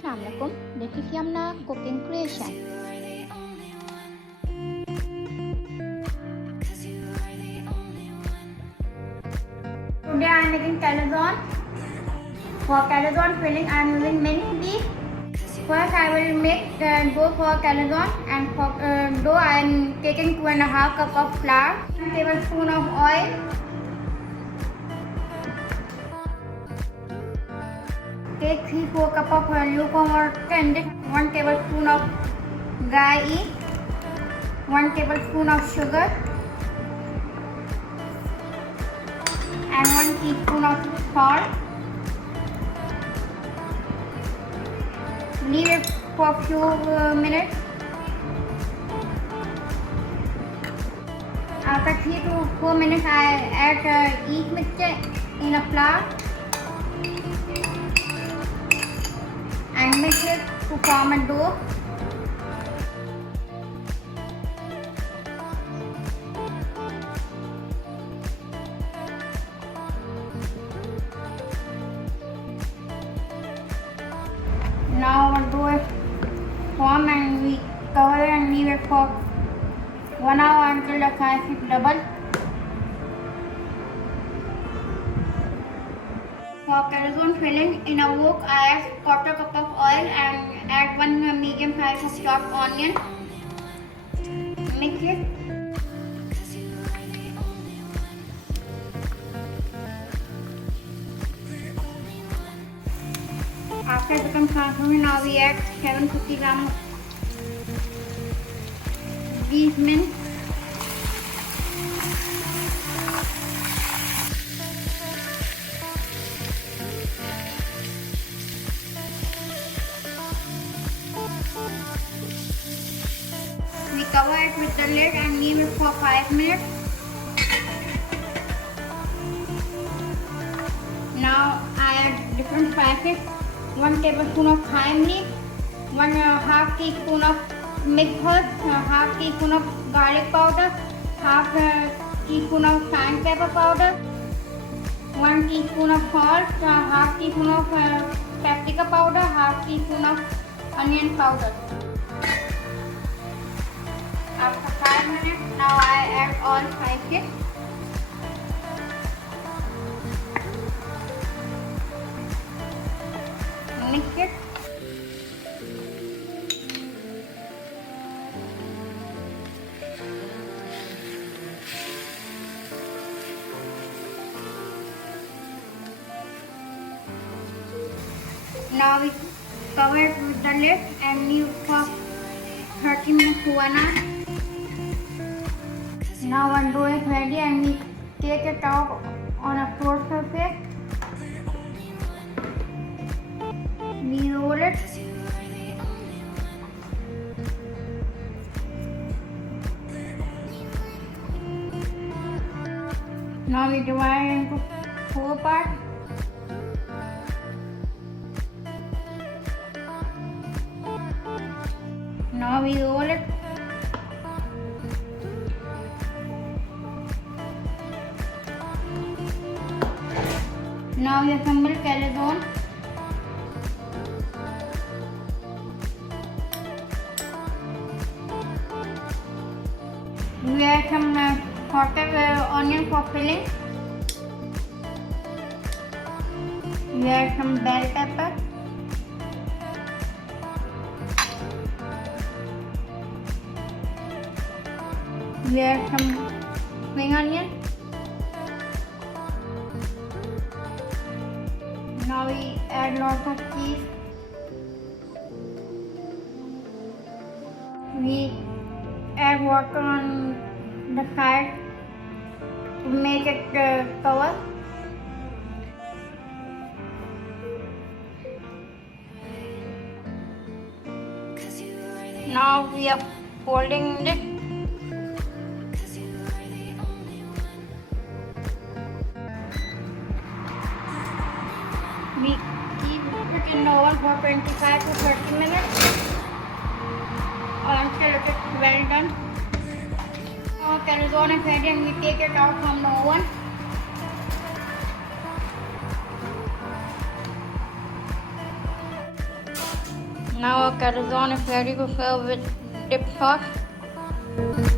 Assalamualaikum. This is Yumna Cooking Creation. Today I am making calzone. For calzone filling I am using minced beef. First I will make the dough for calzone, and for dough I am taking 2.5 cup of flour, 1 tablespoon of oil, take 3-4 cup of lukewarm water, and 1 tablespoon of dry yeast, 1 tablespoon of sugar, and 1 teaspoon of salt. Leave it for a few minutes. After 3 to 4 minutes, I add yeast mixture in a flour and mix it to form a dough. Now our dough is formed, and we cover it and leave it for 1 hour until the size is double. For calzone filling, in a wok I add 1/4 cup of oil and add 1 medium size of chopped onion. Mix it. After it becomes translucent, now we add 750 grams of beef mince. We cover it with the lid and leave it for 5 minutes. Now I add different spices. 1 tablespoon of thyme leaf, 1/2 teaspoon of mixed herbs, 1/2 teaspoon of garlic powder, 1/2 teaspoon of cayenne pepper powder, 1 teaspoon of salt, 1/2 teaspoon of paprika powder, 1/2 teaspoon of onion powder. After 5 minutes, now I add all spices. Mix it. Now we cover it with the lid and leave for 30 minutes to 1 hour. Now our dough is ready, and we take it out on a floor surface. We roll it. Now we divide it into 4 parts. Now we roll it. Now we assemble calzone. We add some salted onion for filling. We add some bell pepper. We add some spring onion. Now we add lots of cheese. We add water on the side to make it cover. Now we are folding it. We keep it in the oven for 25 to 30 minutes until it is well done. Our calzone is ready, and we take it out from the oven. Now our calzone is ready to serve with dip sauce.